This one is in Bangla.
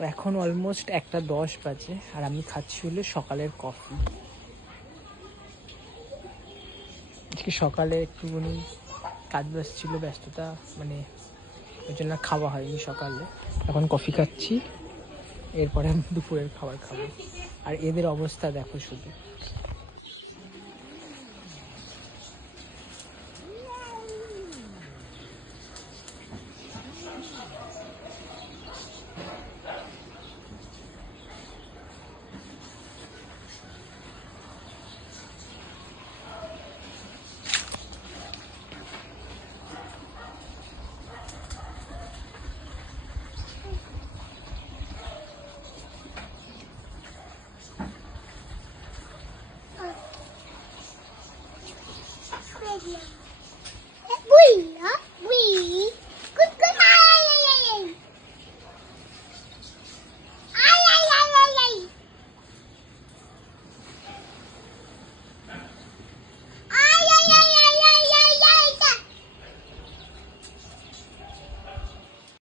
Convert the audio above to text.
এখন অলমোস্ট 1:10 বাজে আর আমি খাচ্ছি হলো সকালের কফি। আজকে সকালে একটুখানি কাজ বাজ ছিল, ব্যস্ততা, মানে ওই জন্য খাওয়া হয়নি সকালে। এখন কফি খাচ্ছি, এরপরে দুপুরের খাবার খাবো। আর এদের অবস্থা দেখো শুধু,